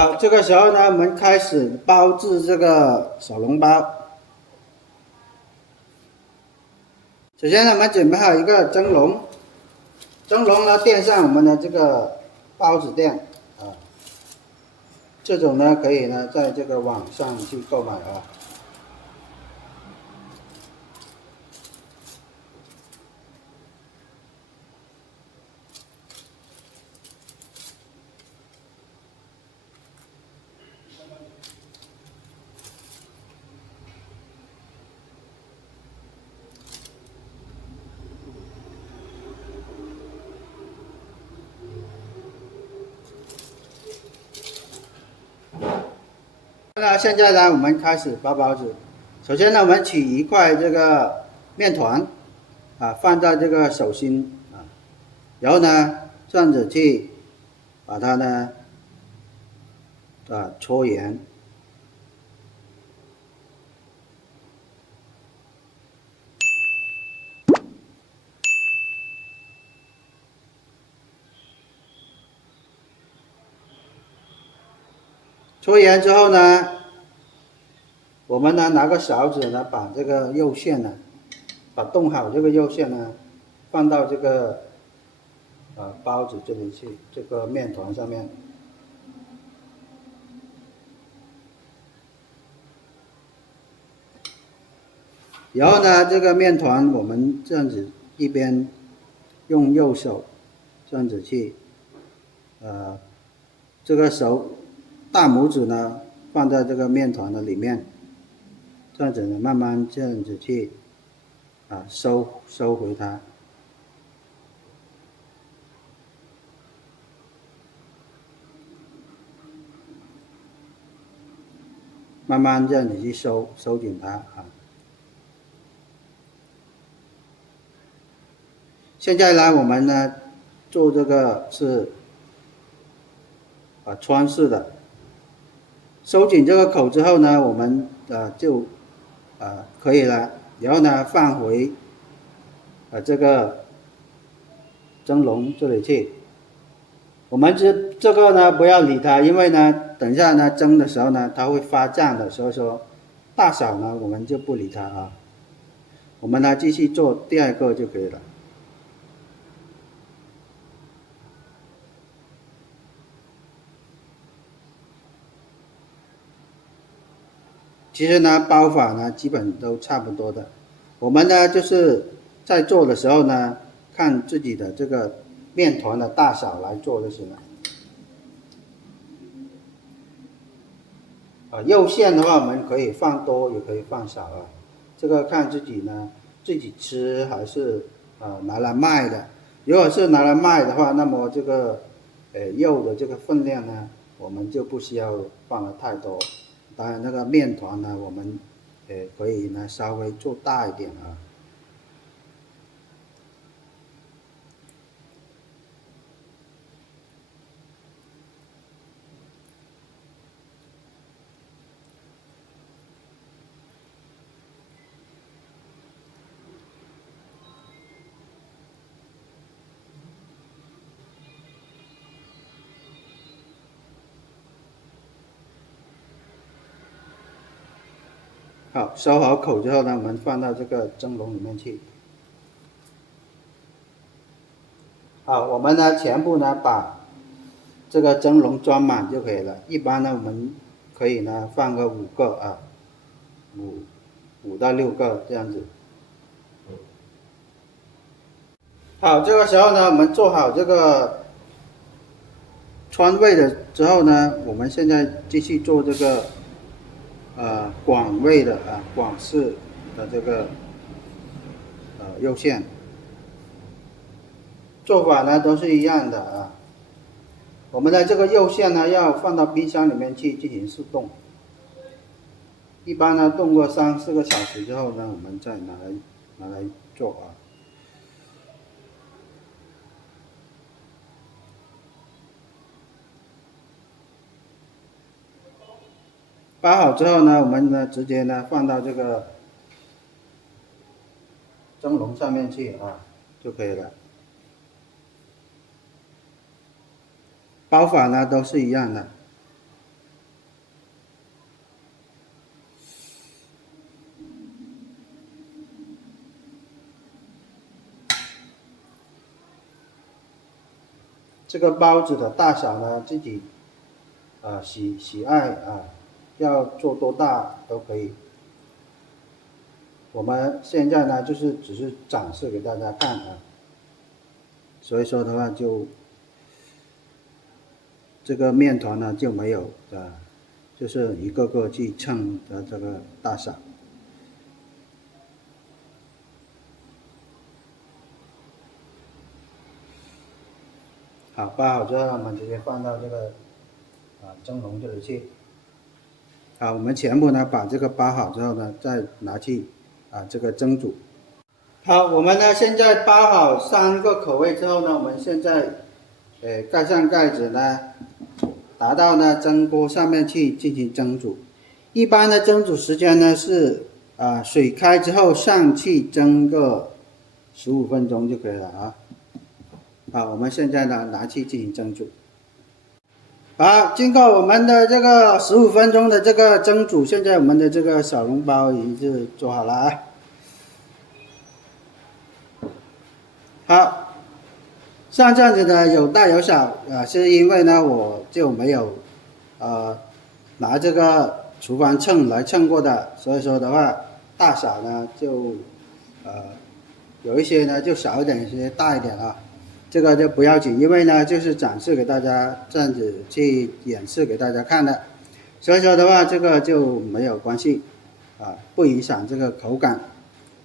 好，这个时候呢，我们开始包制这个小笼包。首先呢，我们准备好一个蒸笼，蒸笼呢垫上我们的这个包子垫啊，这种呢可以呢在这个网上去购买啊。那现在呢，我们开始包包子。首先呢，我们取一块这个面团啊，放在这个手心啊，然后呢，这样子去把它呢搓圆。搓圆之后呢，我们呢拿个勺子呢，把这个肉馅呢，把冻好这个肉馅呢，放到这个包子这里去，这个面团上面。然后呢，这个面团我们这样子一边用右手这样子去，这个大拇指呢放在这个面团的里面，这样子呢慢慢这样子去收回它。慢慢这样子去收紧它啊。现在呢，我们呢做这个是穿式的，收紧这个口之后呢，我们就可以了。然后呢，放回这个蒸笼这里去。我们这个呢不要理它，因为呢等一下呢蒸的时候呢它会发胀的，所以说大小呢我们就不理它啊。我们呢继续做第二个就可以了。其实呢包法呢基本都差不多的，我们呢就是在做的时候呢看自己的这个面团的大小来做就行了。肉馅的话我们可以放多也可以放少啊，这个看自己呢自己吃还是拿来卖的。如果是拿来卖的话，那么这个肉的这个分量呢我们就不需要放的太多。当然那个面团呢我们可以呢稍微做大一点啊。好，收好口之后呢，我们放到这个蒸笼里面去。好，我们呢全部呢把这个蒸笼装满就可以了。一般呢我们可以呢放个5个啊，5到6个这样子。好，这个时候呢我们做好这个川味的之后呢，我们现在继续做这个广味的广式的这个肉馅。做法呢都是一样的啊。我们的这个肉馅呢要放到冰箱里面去进行速冻，一般呢冻过3、4个小时之后呢，我们再拿来做啊。包好之后呢，我们呢直接呢放到这个蒸笼上面去啊，就可以了。包法呢都是一样的。这个包子的大小呢，自己喜爱啊，要做多大都可以。我们现在呢，就是只是展示给大家看啊，所以说的话就这个面团呢就没有就是一个个去称的这个大小。好，包好之后，我们直接放到这个蒸笼这里去。好，我们全部呢把这个包好之后呢，再拿去这个蒸煮。好，我们呢现在包好3个口味之后呢，我们现在盖上盖子呢，拿到呢蒸锅上面去进行蒸煮。一般的蒸煮时间呢是水开之后上去蒸个15分钟就可以了啊。好，我们现在呢拿去进行蒸煮。好，经过我们的这个15分钟的这个蒸煮，现在我们的这个小笼包已经是做好了啊。好，像这样子的有大有小是因为呢我就没有拿这个厨房秤来称过的，所以说的话大小呢就有一些呢就小一点，有些大一点啊。这个就不要紧，因为呢就是展示给大家这样子去演示给大家看的，所以说的话这个就没有关系不影响这个口感。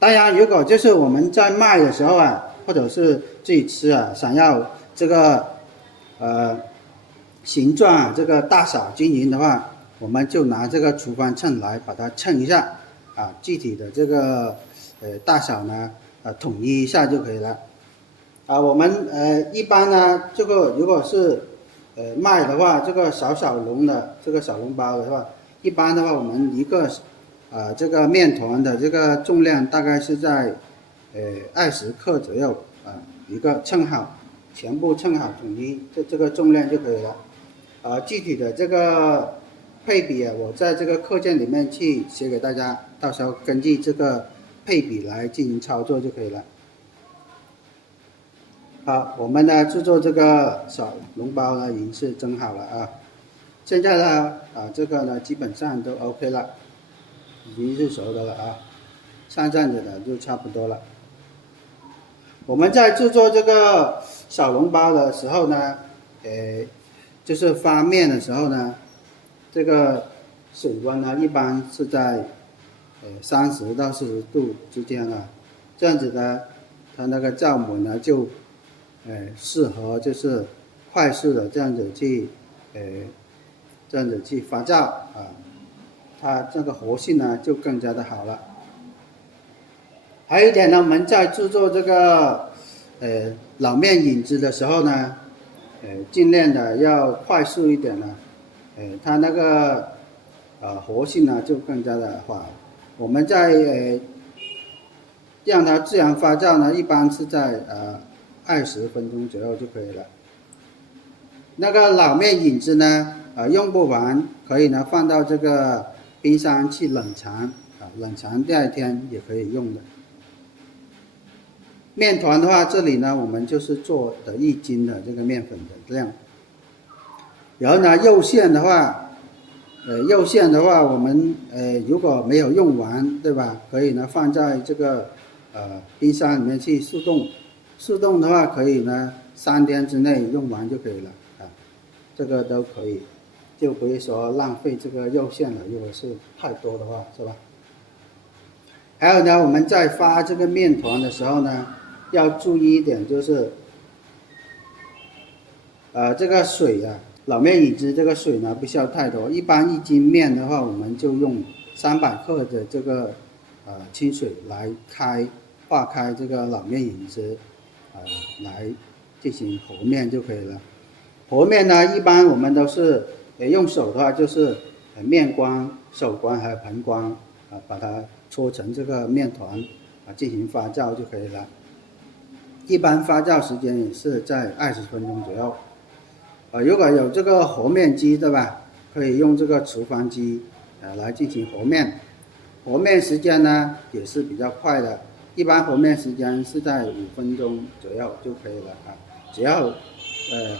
当然如果就是我们在卖的时候或者是自己吃想要这个形状这个大小均匀的话，我们就拿这个厨房秤来把它称一下具体的这个大小呢统一一下就可以了。我们一般呢，这个如果是卖的话，这个小笼的这个小笼包的话，一般的话我们一个这个面团的这个重量大概是在20克左右一个称好，全部称好统一这个重量就可以了。具体的这个配比我在这个课件里面去写给大家，到时候根据这个配比来进行操作就可以了。好，我们呢制作这个小笼包呢已经是蒸好了啊。现在呢这个呢基本上都 OK 了，已经是熟的了啊，像这样子的就差不多了。我们在制作这个小笼包的时候呢，就是发面的时候呢，这个水温呢一般是在30到40度之间这样子呢，它那个酵母呢就适合就是快速的这样子去发酵它这个活性呢就更加的好了。还有一点呢，我们在制作这个老面引子的时候呢，尽量的要快速一点它那个活性呢就更加的好。我们在让它自然发酵呢，一般是在20分钟左右就可以了。那个老面引子呢，用不完可以呢放到这个冰箱去冷藏冷藏第2天也可以用的。面团的话，这里呢我们就是做的1斤的这个面粉的量。然后呢肉馅的话，我们如果没有用完，对吧？可以呢放在这个冰箱里面去速冻。速冻的话可以呢3天之内用完就可以了这个都可以，就不会说浪费这个肉馅了，如果是太多的话，是吧？还有呢，我们在发这个面团的时候呢，要注意一点，就是这个水老面引子这个水呢不需要太多，一般1斤面的话，我们就用300克的这个清水来化开这个老面引子来进行和面就可以了。和面呢，一般我们都是用手的话就是面光、手光还有盆光把它搓成这个面团进行发酵就可以了。一般发酵时间也是在20分钟左右。如果有这个和面机，对吧？可以用这个厨房机来进行和面。和面时间呢也是比较快的，一般和面时间是在5分钟左右就可以了只要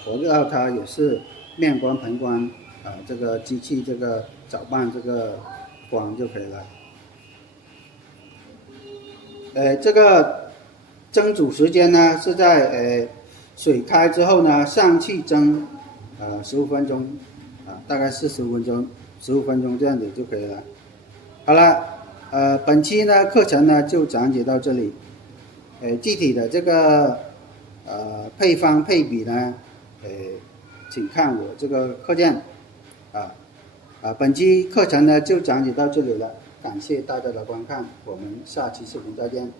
火热后它也是面光盆光这个机器这个搅拌这个光就可以了。这个蒸煮时间呢是在水开之后呢上气蒸15分钟大概45分钟，15分钟这样子就可以了。好了，本期呢课程呢就讲解到这里。具体的这个配方配比呢，请看我这个课件本期课程呢就讲解到这里了，感谢大家的观看，我们下期视频再见。